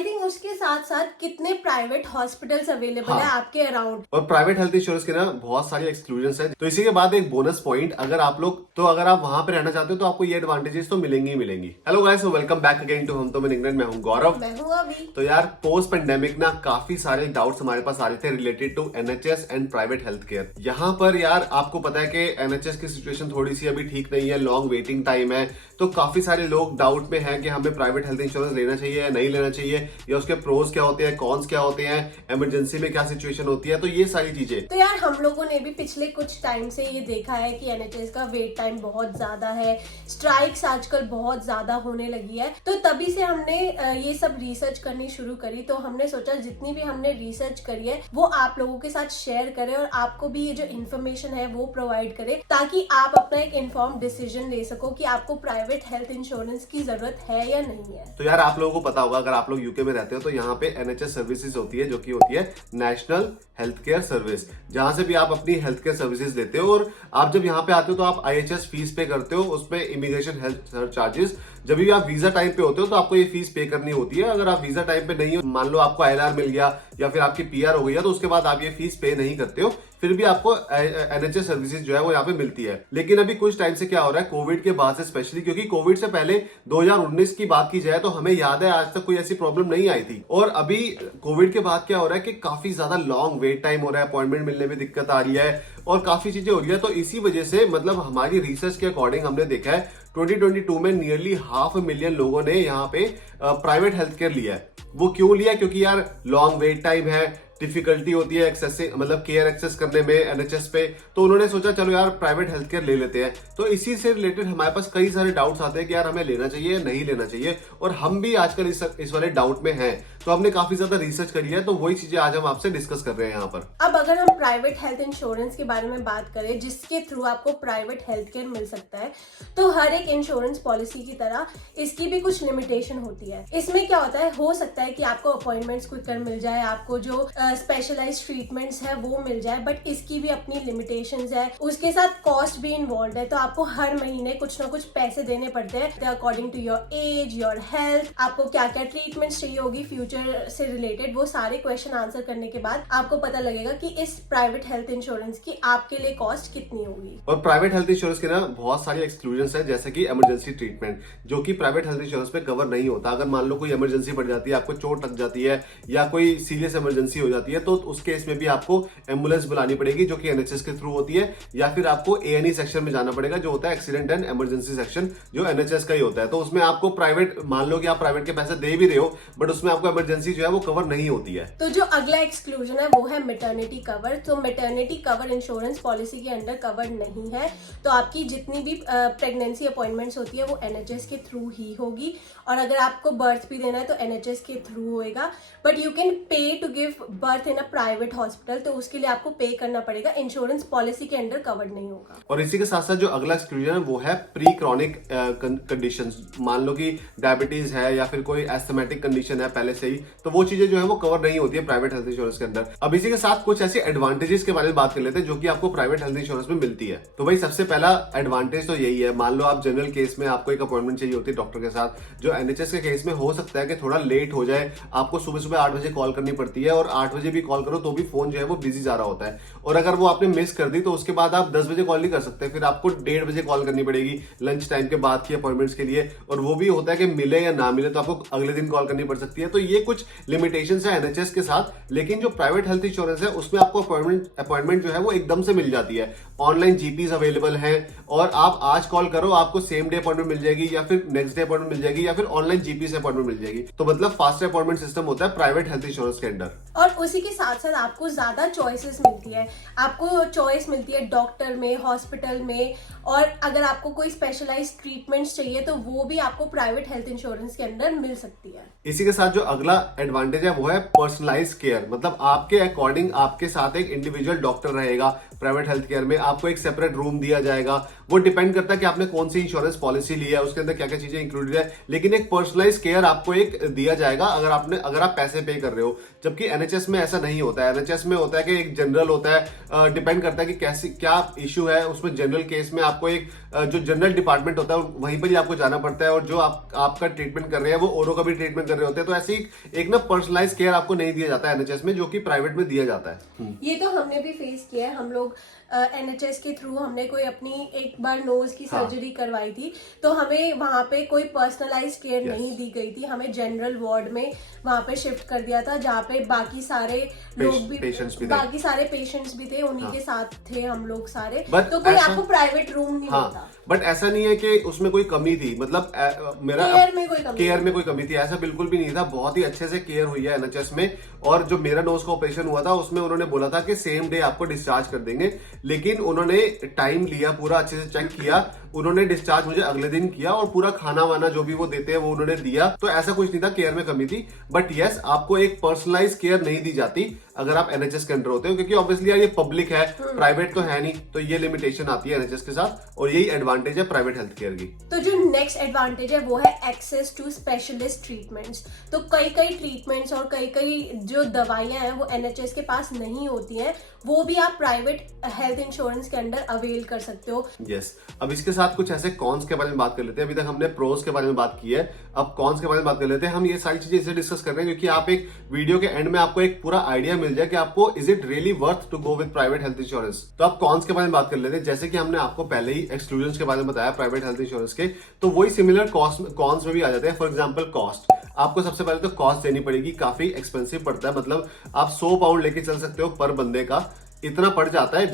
I think उसके साथ साथ कितने प्राइवेट हॉस्पिटल्स अवेलेबल है आपके अराउंड। और प्राइवेट हेल्थ इंश्योरेंस के ना बहुत सारी एक्सक्लूजन है। तो इसी के बाद एक बोनस पॉइंट, अगर आप वहां पे रहना चाहते हो तो आपको ये एडवांटेजेस तो मिलेंगी ही मिलेंगी। Hello guys, welcome back again to हम तो इन इंग्लैंड। मैं हूं गौरव। मैं हूँ अभी। तो यार पोस्ट पेंडेमिक ना काफी सारे डाउट्स हमारे पास आ रहे थे related to NHS and private health care. यहाँ पर यार आपको पता है कि एनएचएस की सिचुएशन थोड़ी सी अभी ठीक नहीं है, लॉन्ग वेटिंग टाइम है। तो काफी सारे लोग डाउट में हैं कि हमें प्राइवेट हेल्थ इंश्योरेंस लेना चाहिए या नहीं लेना चाहिए, या उसके प्रोज क्या होते हैं, कॉन्स क्या होते हैं, इमरजेंसी में क्या सिचुएशन होती है। तो ये सारी चीजें तो यार हम लोगों ने भी पिछले कुछ टाइम से ये देखा है कि एनएचएस का वेट टाइम बहुत ज्यादा है, स्ट्राइक्स आजकल बहुत ज्यादा होने लगी है। तो तभी से हमने ये सब रिसर्च करनी शुरू करी। तो हमने सोचा जितनी भी हमने रिसर्च करी है वो आप लोगों के साथ शेयर करें और आपको भी ये जो इन्फॉर्मेशन है वो प्रोवाइड करें, ताकि आप अपना एक इन्फॉर्म डिसीजन ले सको कि आपको प्राइवेट हेल्थ इंश्योरेंस की जरूरत है या नहीं है। तो यार आप लोगों को पता होगा, अगर आप लोग यूके में रहते हो तो यहाँ पे एनएचएस सर्विसेज होती है, जो कि होती है नेशनल हेल्थ केयर सर्विस, जहां से भी आप अपनी हेल्थ केयर सर्विसेज लेते हो। और आप जब यहाँ पे आते हो तो आप आईएचएस फीस पे करते हो, उसमें इमिग्रेशन हेल्थ चार्जेस। जब भी आप वीजा टाइम पे होते हो तो आपको ये फीस पे करनी होती है। अगर आप वीजा टाइम पे नहीं हो, मान लो आपको आईएलआर मिल गया या फिर आपकी पीआर हो गई है, तो उसके बाद आप ये फीस पे नहीं करते हो, फिर भी आपको एनएचएस सर्विसेज जो है वो यहाँ पे मिलती है। लेकिन अभी कुछ टाइम से क्या हो रहा है, कोविड के बाद से स्पेशली, क्योंकि कोविड से पहले 2019 की बात की जाए तो हमें याद है आज तक कोई ऐसी प्रॉब्लम नहीं आई थी। और अभी कोविड के बाद क्या हो रहा है कि काफी ज्यादा लॉन्ग वेट टाइम हो रहा है, अपॉइंटमेंट मिलने में दिक्कत आ रही है और काफी चीजें हो रही है। तो इसी वजह से मतलब हमारी रिसर्च के अकॉर्डिंग हमने देखा है 2022 में नियरली 500,000 लोगों ने यहाँ पे प्राइवेट हेल्थ केयर लिया है। वो क्यों लिया? क्योंकि यार लॉन्ग वेट टाइम है, डिफिकल्टी होती है एक्सेस मतलब केयर एक्सेस करने में एनएचएस पे। तो उन्होंने सोचा चलो यार प्राइवेट हेल्थ केयर ले लेते हैं। तो इसी से रिलेटेड हमारे पास कई सारे डाउट्स आते हैं कि यार हमें लेना चाहिए या नहीं लेना चाहिए, और हम भी आजकल इस वाले डाउट में हैं। तो हमने काफी ज्यादा रिसर्च करी है, तो वही चीजें आज हम आपसे डिस्कस कर रहे हैं यहाँ पर। अब अगर हम प्राइवेट हेल्थ इंश्योरेंस के बारे में बात करें, जिसके थ्रू आपको प्राइवेट हेल्थ केयर मिल सकता है, तो हर एक इंश्योरेंस पॉलिसी की तरह इसकी भी कुछ लिमिटेशन होती है। इसमें क्या होता है, हो सकता है कि आपको अपॉइंटमेंट्स क्विकर मिल जाए, आपको जो स्पेशलाइज्ड ट्रीटमेंट्स है वो मिल जाए, बट इसकी भी अपनी लिमिटेशंस है। उसके साथ कॉस्ट भी इन्वॉल्व है। तो आपको हर महीने कुछ ना कुछ पैसे देने पड़ते हैं according to your age, your health. आपको क्या क्या ट्रीटमेंट्स चाहिए होगी फ्यूचर से रिलेटेड, वो सारे क्वेश्चन आंसर करने के बाद आपको पता लगेगा कि इस प्राइवेट हेल्थ इंश्योरेंस की आपके लिए कॉस्ट कितनी होगी। और प्राइवेट हेल्थ इंश्योरेंस के ना बहुत सारी एक्सक्लूजन है, जैसे कि इमरजेंसी ट्रीटमेंट, जो कि प्राइवेट हेल्थ इंश्योरेंस में कवर नहीं होता। अगर मान लो कोई इमरजेंसी पड़ जाती है, आपको चोट लग जाती है या कोई सीरियस इमरजेंसी हो जाती है, तो उस केस में भी आपको एम्बुलेंस बुलानी पड़ेगी, जो कि एनएचएस के थ्रू होती है, या फिर आपको एएनई सेक्शन में जाना पड़ेगा, जो होता है एक्सीडेंट एंड इमरजेंसी सेक्शन, जो एनएचएस का ही होता है। तो उसमें आपको प्राइवेट, मान लो कि आप प्राइवेट के पैसे दे भी रहे हो, बट उसमें आपको इमरजेंसी जो है वो कवर नहीं होती है। तो जो अगला एक्सक्लूजन है वो है मैटरनिटी कवर। तो मैटरनिटी कवर इंश्योरेंस पॉलिसी के अंडर कवर नहीं है। तो आपकी जितनी भी प्रेगनेंसी अपॉइंटमेंट्स होती है वो एनएचएस के थ्रू ही होगी, और अगर आपको बर्थ भी देना है तो एनएचएस के थ्रू होएगा। But you can pay to give birth in a private hospital, तो उसके लिए आपको पे करना पड़ेगा, इंश्योरेंस पॉलिसी के अंडर कवर नहीं होगा। और इसी के साथ साथ जो अगला एक्सक्लूजन है वो है प्री क्रॉनिक कंडीशंस। मान लो कि डायबिटीज है या फिर कोई एस्थमेटिक कंडीशन है पहले से ही, तो वो चीजें जो है वो कवर नहीं होती है प्राइवेट हेल्थ इंश्योरेंस के अंदर। अब इसी के साथ कुछ ऐसे एडवांटेजेस के बारे में बात कर लेते हैं जो कि आपको प्राइवेट हेल्थ इंश्योरेंस में मिलती है। तो भाई सबसे पहला एडवांटेज तो यही है, मान लो आप जनरल केस में आपको एक अपॉइंटमेंट चाहिए होती है डॉक्टर के साथ, जो एनएचएस के केस में हो सकता है कि थोड़ा लेट हो जाए, आपको सुबह सुबह 8 बजे कॉल करनी पड़ती है, और 8 बजे भी कॉल करो तो भी फोन जो है वो बिजी जा रहा होता है। और अगर वो आपने मिस कर दी तो उसके बाद आप 10 बजे कॉल नहीं कर सकते, फिर आपको 1:30 बजे कॉल करनी पड़ेगी लंच टाइम के बाद की अपॉइंटमेंट्स के लिए। और वो भी होता है कि मिले या ना मिले तो आपको अगले दिन कॉल करनी पड़ सकती है। तो ये कुछ लिमिटेशंस है एनएचएस के साथ। लेकिन जो प्राइवेट हेल्थ इंश्योरेंस है उसमें आपको अपॉइंटमेंट जो है वो एकदम से मिल जाती है। ऑनलाइन जीपीज अवेलेबल हैं, और आप आज कॉल करो आपको सेम डे अपॉइंटमेंट मिल जाएगी, या फिर नेक्स्ट डे अपॉइंटमेंट मिल जाएगी, या फिर ऑनलाइन जीपी से अपॉइंटमेंट मिल जाएगी। तो मतलब फास्ट अपॉइंटमेंट सिस्टम होता है प्राइवेट हेल्थ इंश्योरेंस के अंडर। और उसी के साथ साथ आपको ज्यादा चॉइसेस मिलती है। आपको चॉइस मिलती है डॉक्टर में, हॉस्पिटल में, और अगर आपको कोई स्पेशलाइज्ड ट्रीटमेंट्स चाहिए तो वो भी आपको प्राइवेट हेल्थ इंश्योरेंस के अंदर मिल सकती है। इसी के साथ जो अगला एडवांटेज है वो है पर्सनलाइज केयर। मतलब आपके अकॉर्डिंग आपके साथ एक इंडिविजुअल डॉक्टर रहेगा, प्राइवेट हेल्थ केयर में आपको एक सेपरेट रूम दिया जाएगा। वो डिपेंड करता है कि आपने कौन सी इंश्योरेंस पॉलिसी ली है, उसके अंदर क्या क्या चीजें इंक्लूडेड है, लेकिन एक पर्सनलाइज केयर आपको एक दिया जाएगा अगर आप पैसे पे कर रहे हो। जबकि एनएचएस में ऐसा नहीं होता है। एनएचएस में होता है कि एक जनरल होता है, डिपेंड करता है कि कैसी क्या इशू है उसमें। जनरल केस में आपको एक जो जनरल डिपार्टमेंट होता है वहीं पर ही आपको जाना पड़ता है, और जो आपका ट्रीटमेंट कर रहे हैं वो औरों का भी ट्रीटमेंट कर रहे होते हैं। तो ऐसी एक ना पर्सनलाइज केयर आपको नहीं दिया जाता है एनएचएस में, जो कि प्राइवेट में दिया जाता है। ये तो हमने भी फेस किया है। हम लोग एनएचएस के थ्रू हमने कोई अपनी एक बार नोज की सर्जरी करवाई थी, तो हमें वहां पे कोई पर्सनलाइज केयर नहीं दी गई थी। हमें जनरल वार्ड में वहां पे शिफ्ट कर दिया था, जहाँ पे बाकी सारे लोग भी बाकी सारे पेशेंट्स भी थे, उन्हीं के साथ थे हम लोग सारे। तो कोई आपको प्राइवेट रूम नहीं मिलता। बट ऐसा नहीं है कि उसमें कोई कमी थी, मतलब मेरा केयर में कोई कमी थी, ऐसा बिल्कुल भी नहीं था। बहुत ही अच्छे से केयर हुई है एनएचएस में। और जो मेरा नोज का ऑपरेशन हुआ था उसमें उन्होंने बोला था कि सेम डे आपको डिस्चार्ज कर देंगे, लेकिन उन्होंने टाइम लिया, पूरा अच्छे से चेक किया। उन्होंने डिस्चार्ज मुझे अगले दिन किया और पूरा खाना वाना जो भी वो देते हैं वो उन्होंने दिया। तो ऐसा कुछ नहीं था केयर में कमी थी। बट यस, आपको एक पर्सनलाइज केयर नहीं दी जाती अगर आप एनएचएस के अंडर होते हो, क्योंकि ऑब्वियसली यार ये पब्लिक है, प्राइवेट तो है नहीं। तो ये लिमिटेशन आती है एनएचएस के साथ, और यही एडवांटेज है प्राइवेट हेल्थ केयर की। तो जो नेक्स्ट एडवांटेज है वो है एक्सेस टू स्पेशलिस्ट ट्रीटमेंट्स। तो कई ट्रीटमेंट्स और कई जो दवाइयां हैं वो एनएचएस के पास नहीं होती हैं, वो भी आप प्राइवेट हेल्थ इंश्योरेंस के अंडर अवेल कर सकते हो। यस, अब इसके साथ कुछ ऐसे कॉन्स के बारे में बात कर लेते हैं। अभी तक हमने प्रोज के बारे में बात की है, अब कॉन्स के बारे में बात कर लेते हैं। हम ये सारी चीजें इसलिए डिस्कस कर रहे हैं क्योंकि आप एक वीडियो के एंड में आपको एक पूरा आइडिया मिल जाए कि आपको is it really worth to go with private health insurance. तो आप कॉन्स के बारे में बात कर लेते हैं। जैसे कि हमने आपको पहले ही एक्सक्लूजन के बारे में बताया प्राइवेट हेल्थ इंश्योरेंस के, तो वही सिमिलर कॉन्स में भी आ जाते हैं। फॉर एग्जाम्पल कॉस्ट, आपको सबसे पहले तो कॉस्ट देनी पड़ेगी, काफी एक्सपेंसिव पड़ता है। मतलब आप 100 पाउंड लेके चल सकते हो पर बंदे का, इतना पड़ जाता है,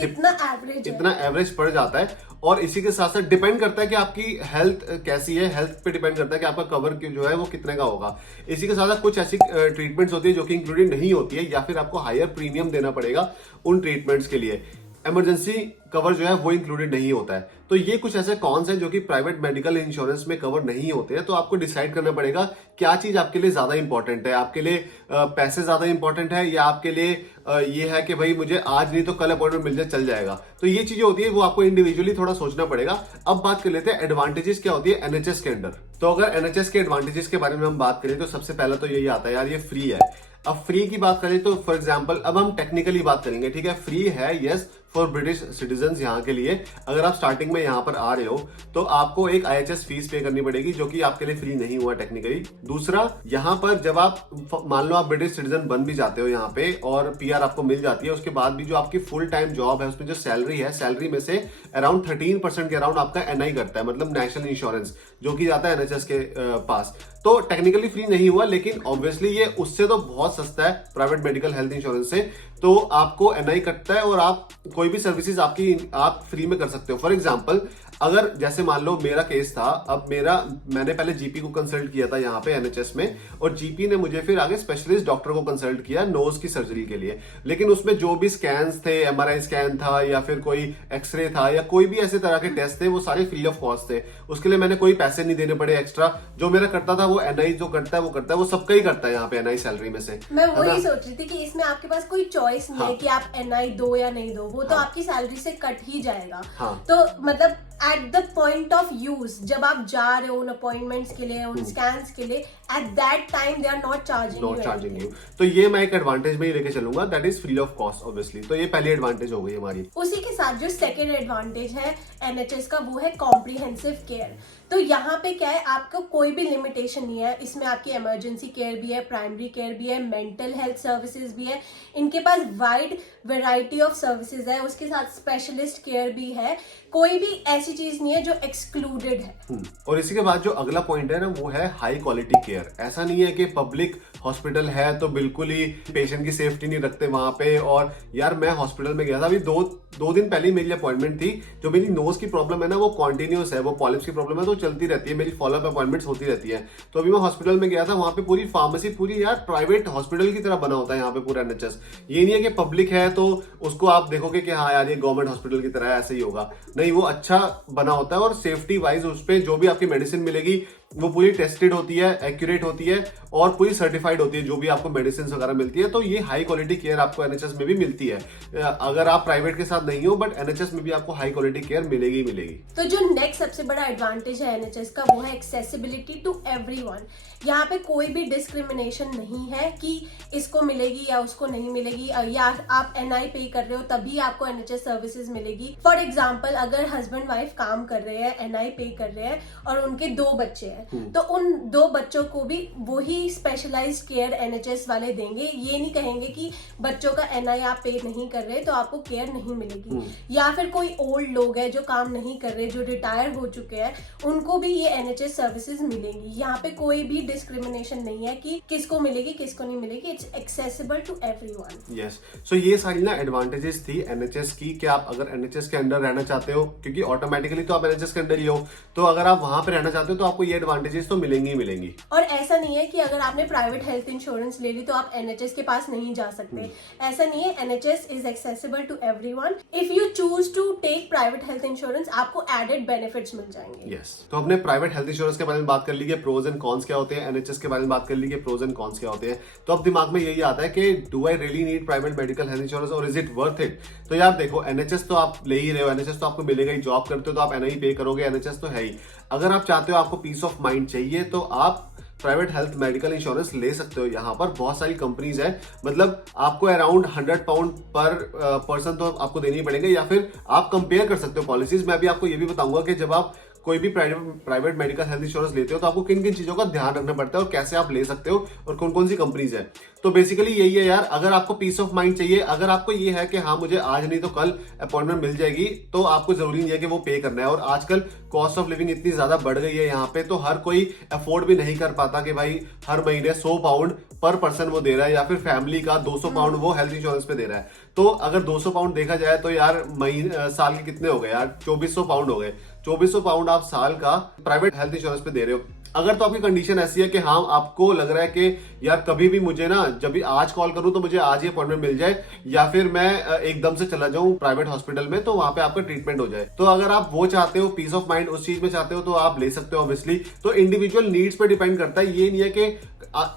इतना एवरेज पड़ जाता है। और इसी के साथ साथ डिपेंड करता है कि आपकी हेल्थ कैसी है, हेल्थ पे डिपेंड करता है कि आपका कवर जो है वो कितने का होगा। इसी के साथ साथ कुछ ऐसी ट्रीटमेंट्स होती है जो कि इंक्लूडेड नहीं होती है, या फिर आपको हायर प्रीमियम देना पड़ेगा उन ट्रीटमेंट्स के लिए। इमरजेंसी कवर जो है वो इंक्लूडेड नहीं होता है। तो ये कुछ ऐसे कॉन्स हैं जो कि प्राइवेट मेडिकल इंश्योरेंस में कवर नहीं होते हैं। तो आपको डिसाइड करना पड़ेगा क्या चीज आपके लिए ज्यादा इंपॉर्टेंट है। आपके लिए पैसे ज्यादा इंपॉर्टेंट है, या आपके लिए ये है कि भाई मुझे आज नहीं तो कल अपॉइंटमेंट मिल जाए, चल जाएगा। तो ये चीजें होती है, वो आपको इंडिविजुअली थोड़ा सोचना पड़ेगा। अब बात कर लेते हैं एडवांटेजेस क्या होती है एनएचएस के अंडर। तो अगर एनएचएस के एडवांटेजेस के बारे में हम बात करें तो सबसे पहला तो यही आता है यार, ये फ्री है। अब फ्री की बात करें तो फॉर एग्जांपल, अब हम टेक्निकली बात करेंगे, ठीक है। फ्री है यस फॉर ब्रिटिश सिटीजन यहाँ के लिए। अगर आप स्टार्टिंग में यहाँ पर आ रहे हो तो आपको एक आईएचएस फीस पे करनी पड़ेगी, जो कि आपके लिए फ्री नहीं हुआ टेक्निकली। दूसरा, यहाँ पर जब आप मान लो आप ब्रिटिश सिटीजन बन भी जाते हो यहाँ पे और पीआर आपको मिल जाती है, उसके बाद भी जो आपकी फुल टाइम जॉब है उसमें जो सैलरी है, सैलरी में से अराउंड 13% के अराउंड आपका एनआई करता है, मतलब नेशनल इंश्योरेंस, जो कि जाता है एनएचएस के पास। तो टेक्निकली फ्री नहीं हुआ, लेकिन ऑब्वियसली ये उससे तो बहुत सस्ता है प्राइवेट मेडिकल हेल्थ इंश्योरेंस से। तो आपको एनआई कटता है और आप कोई भी सर्विसेज आप फ्री में कर सकते हो। फॉर एग्जांपल, अगर जैसे मान लो मेरा केस था, अब मैंने पहले जीपी को कंसल्ट किया था यहाँ पे एनएचएस में, और जीपी ने मुझे फिर आगे स्पेशलिस्ट डॉक्टर को कंसल्ट किया नोज की सर्जरी के लिए। लेकिन उसमें जो भी स्कैन्स थे, एमआरआई स्कैन था या फिर कोई एक्सरे था या कोई भी ऐसे तरह के टेस्ट थे, वो सारे फ्री ऑफ कॉस्ट थे। उसके लिए मैंने कोई पैसे नहीं देने पड़े एक्स्ट्रा। जो मेरा करता था वो एनआई जो करता है वो सबका ही करता है यहाँ पे एनआई सैलरी में से। मैं वही सोच रही थी कि इसमें आपके पास कोई चॉइस नहीं है कि आप एनआई दो या नहीं दो, वो तो आपकी सैलरी से कट ही जाएगा। तो मतलब at the point of use, जब आप जा रहे हो उन अपॉइंटमेंट्स के लिए, उन स्कैन्स के लिए, at that time they are not charging you. तो ये मैं एक एडवांटेज में ही लेके चलूंगा, that is free of cost obviously. तो ये पहली एडवांटेज हो गई हमारी। उसी के साथ जो सेकेंड एडवांटेज है एनएचएस का, वो है कॉम्प्रिहेंसिव केयर। तो यहाँ पे क्या है, आपको कोई भी लिमिटेशन नहीं है। इसमें आपकी इमरजेंसी केयर भी है, प्राइमरी केयर भी है, मेंटल हेल्थ सर्विसेज भी है। इनके पास वाइड वैरायटी ऑफ सर्विसेज है, उसके साथ स्पेशलिस्ट केयर भी है। कोई भी ऐसी चीज नहीं है जो एक्सक्लूडेड है। और इसी के बाद जो अगला पॉइंट है ना, वो है हाई क्वालिटी केयर। ऐसा नहीं है कि पब्लिक हॉस्पिटल है तो बिल्कुल ही पेशेंट की सेफ्टी नहीं रखते वहां पे। और यार मैं हॉस्पिटल में गया था अभी दो दिन पहले ही मेरी अपॉइंटमेंट थी। जो मेरी नोज की प्रॉब्लम है ना, वो कॉन्टिन्यूस है, वो पॉलिप्स की प्रॉब्लम है तो चलती रहती है, मेरी फॉलोअप अपॉइंटमेंट्स होती रहती है। तो अभी मैं हॉस्पिटल में गया था, वहां पे पूरी फार्मेसी पूरी यार प्राइवेट हॉस्पिटल की तरह बना होता है यहाँ पे पूरा एनएचएस। ये नहीं है कि पब्लिक है तो उसको आप देखोगे कि हाँ यार ये गवर्नमेंट हॉस्पिटल की तरह ऐसे ही होगा, नहीं, वो अच्छा बना होता है। और सेफ्टी वाइज उस पर जो भी आपकी मेडिसिन मिलेगी वो पूरी टेस्टेड होती है, एक्यूरेट होती है और पूरी सर्टिफाइड होती है, जो भी आपको मेडिसिन वगैरह मिलती है। तो ये हाई क्वालिटी केयर आपको एनएचएस में भी मिलती है। अगर आप प्राइवेट के साथ नहीं हो, बट एनएचएस में भी आपको हाई क्वालिटी केयर मिलेगी मिलेगी। तो जो नेक्स्ट सबसे बड़ा एडवांटेज है एनएचएस का, वो है एक्सेसिबिलिटी टू एवरीवन। यहाँ पे कोई भी डिस्क्रिमिनेशन नहीं है कि इसको मिलेगी या उसको नहीं मिलेगी, या आप एनआई पे कर रहे हो तभी आपको एनएचएस सर्विसेज मिलेगी। फॉर एग्जाम्पल, अगर हस्बैंड वाइफ काम कर रहे हैं, एनआई पे कर रहे हैं और उनके 2 बच्चे हैं, तो उन 2 बच्चों को भी वही स्पेशलाइज्ड केयर एनएचएस वाले देंगे। ये नहीं कहेंगे कि बच्चों का एनआई आप पे नहीं कर रहे तो आपको केयर नहीं मिलेगी। या फिर कोई ओल्ड लोग हैं जो काम नहीं कर रहे, जो रिटायर हो चुके हैं, उनको भी ये एनएचएस सर्विसेज मिलेंगी। यहाँ पे कोई भी डिस्क्रिमिनेशन नहीं है कि किसको मिलेगी किसको नहीं मिलेगी। It's accessible to everyone. Yes, so ये सारी ना एडवांटेजेस थी एनएचएस की कि आप अगर एनएचएस के अंडर रहना चाहते हो, क्योंकि ऑटोमेटिकली तो आप एनएचएस के अंडर ही हो, तो अगर आप वहां पे रहना चाहते हो तो आपको ये एडवांटेजेस तो मिलेंगी ही मिलेंगी। और ऐसा नहीं है कि अगर आपने प्राइवेट हेल्थ इंश्योरेंस ले ली तो आप एनएचएस के पास नहीं जा सकते। ऐसा नहीं है, NHS is accessible to everyone. If you choose to take private health insurance, आपको एडेड बेनिफिट्स मिल जाएंगे। यस, तो हमने प्राइवेट हेल्थ इंश्योरेंस के बारे में बात कर ली कि प्रोज एंड कॉन्स क्या होते हैं, एनएचएस के बारे में बात कर ली कि प्रोज एंड कॉन्स क्या होते हैं। तो अब दिमाग में यही आता है कि do I really need private medical health insurance और इज इट वर्थ इट। तो यार देखो, एनएचएस तो आप ले ही रहे हो, एनएचएस तो आपको मिलेगा ही, जॉब करते हो तो आप एनआई पे करोगे, एनएचएस तो है ही। अगर आप चाहते हो आपको पीस ऑफ माइंड चाहिए तो आप प्राइवेट हेल्थ मेडिकल इंश्योरेंस ले सकते हो। यहाँ पर बहुत सारी कंपनीज है, मतलब आपको अराउंड 100 पाउंड पर पर्सन तो आपको देने ही पड़ेंगे, या फिर आप कंपेयर कर सकते हो पॉलिसीज। मैं अभी आपको ये भी बताऊंगा कि जब आप कोई भी प्राइवेट मेडिकल हेल्थ इंश्योरेंस लेते हो तो आपको किन किन चीजों का ध्यान रखना पड़ता है और कैसे आप ले सकते हो और कौन कौन सी कंपनीज है। तो बेसिकली यही है यार, अगर आपको पीस ऑफ माइंड चाहिए, अगर आपको ये है कि हाँ मुझे आज नहीं तो कल अपॉइंटमेंट मिल जाएगी, तो आपको जरूरी नहीं है कि वो पे करना है। और आजकल कॉस्ट ऑफ लिविंग इतनी ज्यादा बढ़ गई है यहाँ पे, तो हर कोई अफोर्ड भी नहीं कर पाता कि भाई हर महीने 100 पाउंड पर पर्सन वो दे रहा है, या फिर फैमिली का 200 पाउंड वो हेल्थ इंश्योरेंस पे दे रहा है। तो अगर 200 पाउंड देखा जाए तो यार साल के कितने हो गए यार, 2400 पाउंड हो गए। 2400 पाउंड आप साल का प्राइवेट हेल्थ इंश्योरेंस पे दे रहे हो। अगर तो आपकी कंडीशन ऐसी है कि हाँ आपको लग रहा है कि यार कभी भी मुझे ना, जब भी आज कॉल करूं तो मुझे आज ही अपॉइंटमेंट मिल जाए, या फिर मैं एकदम से चला जाऊं प्राइवेट हॉस्पिटल में तो वहां पे आपका ट्रीटमेंट हो जाए, तो अगर आप वो चाहते हो, पीस ऑफ माइंड उस चीज में चाहते हो, तो आप ले सकते हो ऑब्वियसली। तो इंडिविजुअल नीड्स पे डिपेंड करता है, ये नहीं है कि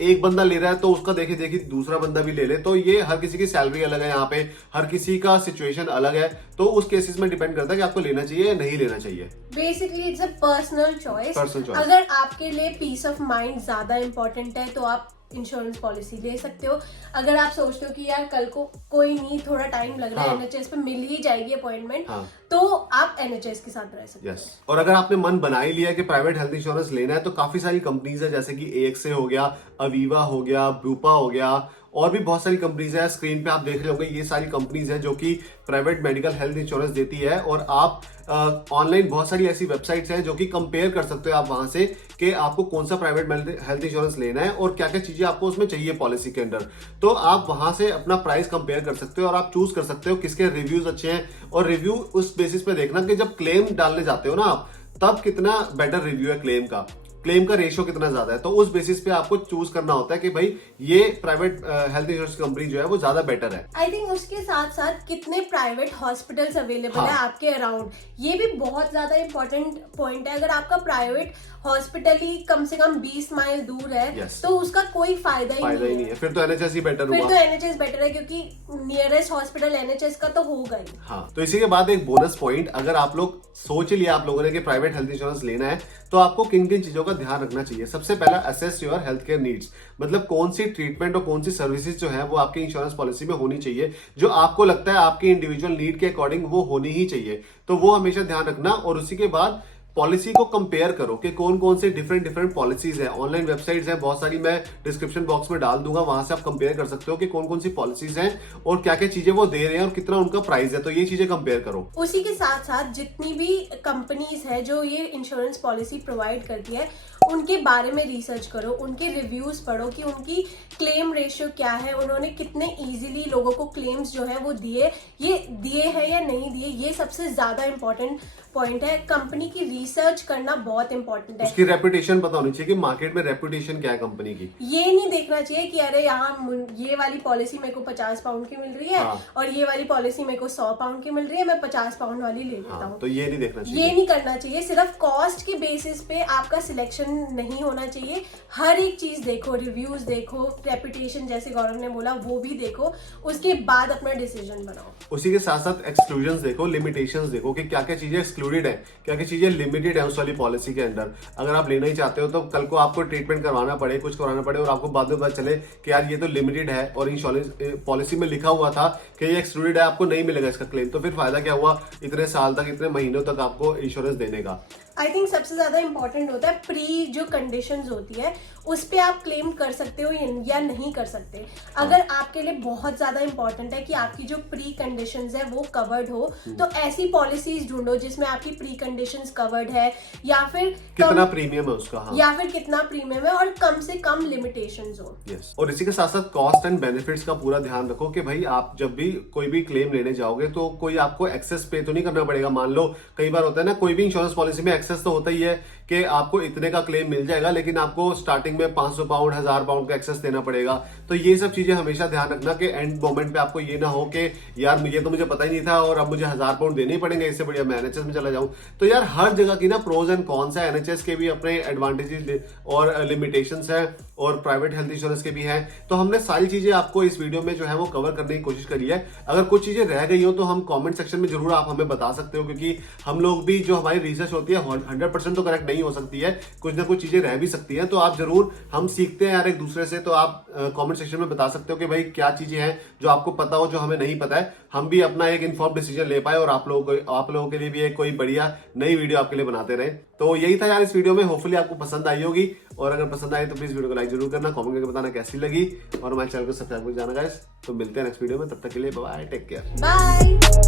एक बंदा ले रहा है तो उसका देखे देखी दूसरा बंदा भी ले ले। तो ये हर किसी की सैलरी अलग है, यहाँ पे हर किसी का सिचुएशन अलग है, तो उस केसेस में डिपेंड करता है कि आपको लेना चाहिए या नहीं लेना चाहिए। Basically it's a personal choice. Personal choice। अगर आपके लिए पीस ऑफ माइंड ज्यादा इंपॉर्टेंट है तो आप इंश्योरेंस पॉलिसी ले सकते हो। अगर आप सोचते हो कि यार कल को कोई नहीं, थोड़ा टाइम लग रहा है, एनएचएस पे मिल ही जाएगी अपॉइंटमेंट, तो आप एनएचएस के साथ रह सकते हो। और अगर आपने मन बना ही लिया कि प्राइवेट हेल्थ इंश्योरेंस लेना है, तो काफी सारी कंपनीज है, जैसे कि एएक्सए हो गया, अवीवा हो गया, ब्रूपा हो गया, और भी बहुत सारी कंपनीज है। स्क्रीन पे आप देख रहे होंगे, ये सारी कंपनीज है जो कि प्राइवेट मेडिकल हेल्थ इंश्योरेंस देती है। और आप ऑनलाइन बहुत सारी ऐसी वेबसाइट्स हैं जो कि कंपेयर कर सकते हो आप वहां से कि आपको कौन सा प्राइवेट हेल्थ इंश्योरेंस लेना है और क्या क्या चीजें आपको उसमें चाहिए पॉलिसी के अंदर। तो आप वहां से अपना प्राइस कंपेयर कर सकते हो और आप चूज कर सकते हो किसके रिव्यूज अच्छे हैं। और रिव्यू उस बेसिस पे देखना कि जब क्लेम डालने जाते हो ना आप, तब कितना बेटर रिव्यू है क्लेम का रेशियो कितना ज्यादा है। तो उस बेसिस पे आपको चूज करना होता है कि भाई ये प्राइवेट हेल्थ इंश्योरेंस कंपनी जो है वो ज्यादा बेटर है। आई थिंक उसके साथ साथ कितने प्राइवेट हॉस्पिटल्स अवेलेबल है आपके अराउंड, ये भी बहुत ज्यादा इंपॉर्टेंट पॉइंट है। अगर आपका प्राइवेट हॉस्पिटल ही कम से कम 20 माइल दूर है, तो उसका कोई फायदा ही नहीं है। फिर तो एनएचएस ही बेटर हुआ। फिर तो एनएचएस बेटर है, क्योंकि नियरेस्ट हॉस्पिटल एनएचएस का तो होगा ही। हाँ, तो इसी के बाद एक बोनस पॉइंट, अगर आप लोग सोच लिया आप लोगों ने कि प्राइवेट हेल्थ इंश्योरेंस लेना है, तो आपको किन किन चीजों का ध्यान रखना चाहिए। सबसे पहला, assess your health care needs, मतलब कौन सी ट्रीटमेंट और कौन सी सर्विसेज जो है वो आपकी इंश्योरेंस पॉलिसी में होनी चाहिए, जो आपको लगता है आपकी इंडिविजुअल नीड के अकॉर्डिंग वो होनी ही चाहिए। तो वो हमेशा ध्यान रखना। और उसी के बाद पॉलिसी को कंपेयर करो कि कौन कौन से डिफरेंट पॉलिसीज है। ऑनलाइन वेबसाइट्स है बहुत सारी, मैं डिस्क्रिप्शन बॉक्स में डाल दूंगा, वहां से आप कंपेयर कर सकते हो कि कौन कौन सी पॉलिसीज हैं और क्या क्या चीजें वो दे रहे हैं और कितना उनका प्राइस है। तो ये चीजें कंपेयर करो। उसी के साथ साथ जितनी भी कंपनीज है जो ये इंश्योरेंस पॉलिसी प्रोवाइड करती है, उनके बारे में रिसर्च करो, उनके रिव्यूज पढ़ो कि उनकी क्लेम रेशियो क्या है, उन्होंने कितने इजीली लोगों को क्लेम्स जो है वो दिए हैं या नहीं दिए। ये सबसे ज्यादा इंपॉर्टेंट पॉइंट है। कंपनी की रिसर्च करना बहुत इंपॉर्टेंट है। उसकी रेपुटेशन पता होनी चाहिए कि मार्केट में रेपुटेशन क्या है कंपनी की। ये नहीं देखना चाहिए कि अरे यहाँ ये वाली पॉलिसी मेरे को 50 पाउंड की मिल रही है, और ये वाली पॉलिसी मेरे को 100 पाउंड की मिल रही है, मैं 50 पाउंड वाली ले लेता हूँ। तो ये नहीं देखना चाहिए, ये नहीं करना चाहिए। सिर्फ कॉस्ट के बेसिस पे आपका सिलेक्शन नहीं होना चाहिए। हर एक चीज देखो, रिव्यूज देखो, रेपुटेशन जैसे गौरव ने बोला वो भी देखो, उसके बाद अपना डिसीजन बनाओ। उसी के साथ साथ एक्सक्लूजन्स देखो, लिमिटेशंस देखो कि क्या क्या चीजें एक्सक्लूडेड है, क्या क्या चीजें लिमिटेड है उस वाली पॉलिसी के अंदर। अगर आप लेना ही चाहते हो तो कल को आपको ट्रीटमेंट करवाना पड़े, कुछ करवाना पड़े और आपको बाद में पता चले कि यार ये तो लिमिटेड है और इंश्योरेंस पॉलिसी में लिखा हुआ था कि ये एक्सक्लूडेड है, आपको नहीं मिलेगा इसका क्लेम, तो फिर फायदा क्या हुआ इतने साल तक, इतने महीनों तक आपको इंश्योरेंस देने का। आई थिंक सबसे ज्यादा इंपॉर्टेंट होता है प्री जो कंडीशंस होती है उस पे आप क्लेम कर सकते हो या नहीं कर सकते। अगर आपके लिए बहुत ज्यादा इंपॉर्टेंट है कि आपकी जो प्री कंडीशंस है वो कवर्ड हो, तो ऐसी पॉलिसीज ढूंढो जिसमें आपकी प्री कंडीशंस कवर्ड है, या फिर कितना प्रीमियम है उसका, हाँ, या फिर कितना प्रीमियम है और कम से कम लिमिटेशंस हो। यस। और इसी के साथ साथ कॉस्ट एंड बेनिफिट्स का पूरा ध्यान रखो कि भाई आप जब भी कोई भी क्लेम लेने जाओगे तो कोई आपको एक्सेस पे तो नहीं करना पड़ेगा। मान लो कई बार होता है ना, कोई भी इंश्योरेंस पॉलिसी में एक्सेस तो होता ही है कि आपको इतने का क्लेम मिल जाएगा, लेकिन आपको स्टार्टिंग में 500 पाउंड 1000 पाउंड का एक्सेस देना पड़ेगा। तो ये सब चीजें हमेशा ध्यान रखना कि एंड मोमेंट पे आपको ये ना हो कि यार ये तो मुझे पता ही नहीं था और अब मुझे 1000 पाउंड देने ही पड़ेंगे, इससे बढ़िया मैं एनएचएस में चला जाऊं। तो यार हर जगह की ना प्रोज एंड कॉन्स है, एनएचएस के भी अपने एडवांटेजेस और लिमिटेशंस है और प्राइवेट हेल्थ इंश्योरेंस के भी हैं। तो हमने सारी चीजें आपको इस वीडियो में जो है वो कवर करने की कोशिश करी है। अगर कुछ चीजें रह गई हो तो हम कमेंट सेक्शन में जरूर आप हमें बता सकते हो, क्योंकि हम लोग भी जो हमारी रिसर्च होती है 100% तो करेक्ट नहीं हो सकती है, कुछ ना कुछ चीजें रह भी सकती हैं। तो आप जरूर, हम सीखते हैं यार एक दूसरे से, तो आप कमेंट सेक्शन में बता सकते हो कि भाई क्या चीजें हैं जो आपको पता हो, जो हमें नहीं पता है, हम भी अपना एक इन्फॉर्म डिसीजन ले पाए और आप लोगों के लिए भी एक कोई बढ़िया नई वीडियो आपके लिए बनाते रहे। तो यही था यार इस वीडियो में, होपफुली आपको पसंद आई होगी, और अगर पसंद आई तो प्लीज वीडियो को लाइक जरूर करना, कमेंट करके बताना कैसी लगी और हमारे चैनल को सब्सक्राइब कर जाना गाइस। तो मिलते हैं नेक्स्ट वीडियो में, तब तक के लिए बाय, टेक केयर, बाय।